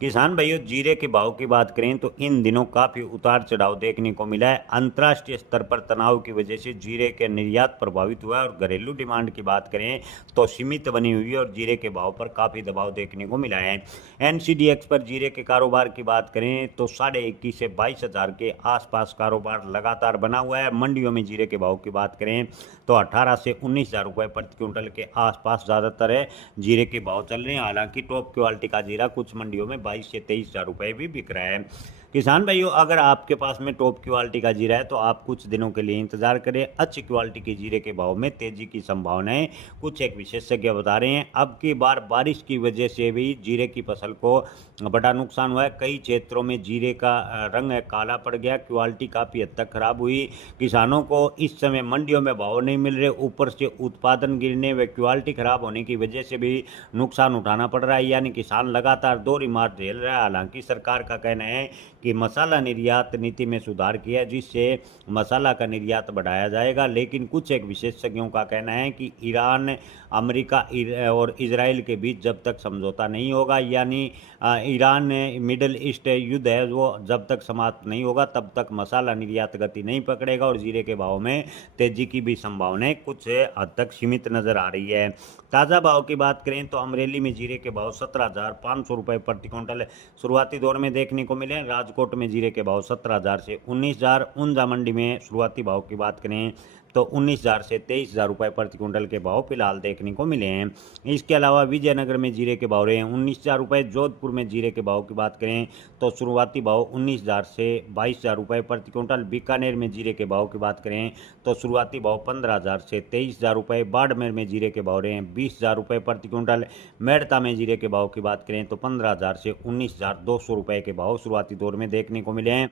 किसान भाइयों, जीरे के भाव की बात करें तो इन दिनों काफ़ी उतार चढ़ाव देखने को मिला है। अंतर्राष्ट्रीय स्तर पर तनाव की वजह से जीरे के निर्यात प्रभावित हुआ है और घरेलू डिमांड की बात करें तो सीमित बनी हुई है और जीरे के भाव पर काफ़ी दबाव देखने को मिला है। एनसीडीएक्स पर जीरे के कारोबार की बात करें तो 21,500 से 22,000 के आसपास कारोबार लगातार बना हुआ है। मंडियों में जीरे के भाव की बात करें तो 18 से 19,000 रुपये प्रति क्विंटल के आसपास ज़्यादातर है जीरे के भाव चल रहे हैं। हालांकि टॉप क्वालिटी का जीरा कुछ मंडियों में 22 से 23,000 रुपये भी बिक रहा है। किसान भाइयों, अगर आपके पास में टॉप क्वालिटी का जीरा है तो आप कुछ दिनों के लिए इंतजार करें। अच्छी क्वालिटी के जीरे के भाव में तेजी की संभावनाएं कुछ एक विशेषज्ञ बता रहे हैं। अब की बार बारिश की वजह से भी जीरे की फसल को बड़ा नुकसान हुआ है। कई क्षेत्रों में जीरे का रंग काला पड़ गया, क्वालिटी काफ़ी हद तक खराब हुई। किसानों को इस समय मंडियों में भाव नहीं मिल रहे, ऊपर से उत्पादन गिरने व क्वालिटी खराब होने की वजह से भी नुकसान उठाना पड़ रहा है। यानी किसान लगातार दोहरी मार झेल रहा है। हालांकि सरकार का कहना है कि मसाला निर्यात नीति में सुधार किया जिससे मसाला का निर्यात बढ़ाया जाएगा, लेकिन कुछ एक विशेषज्ञों का कहना है कि ईरान, अमेरिका और इजराइल के बीच जब तक समझौता नहीं होगा, यानी ईरान मिडल ईस्ट युद्ध है वो जब तक समाप्त नहीं होगा तब तक मसाला निर्यात गति नहीं पकड़ेगा और जीरे के भाव में तेजी की भी संभावनाएं कुछ हद तक सीमित नजर आ रही है। ताज़ा भाव की बात करें तो अमरेली में जीरे के भाव 17,500 रुपये प्रति क्विंटल शुरुआती दौर में देखने को मिले। राजकोट में जीरे के भाव 17,000 से 19,000। ऊंजा मंडी में शुरुआती भाव की बात करें तो 19,000 से 23,000 रुपये प्रति क्विंटल के भाव फिलहाल देखने को मिले हैं। इसके अलावा विजयनगर में जीरे के भाव रहे हैं 19,000 रुपये। जोधपुर में जीरे के भाव की बात करें तो शुरुआती भाव 19,000 से 22,000 रुपये प्रति क्विंटल। बीकानेर में जीरे के भाव की बात करें तो शुरुआती भाव 15,000 से 23,000 रुपये। बाड़मेर में जीरे के भाव रहे हैं 20,000 रुपये प्रति क्विंटल। मेड़ता में जीरे के भाव की बात करें तो 15,000 से 19,200 रुपये के भाव शुरुआती दौर में देखने को मिले हैं।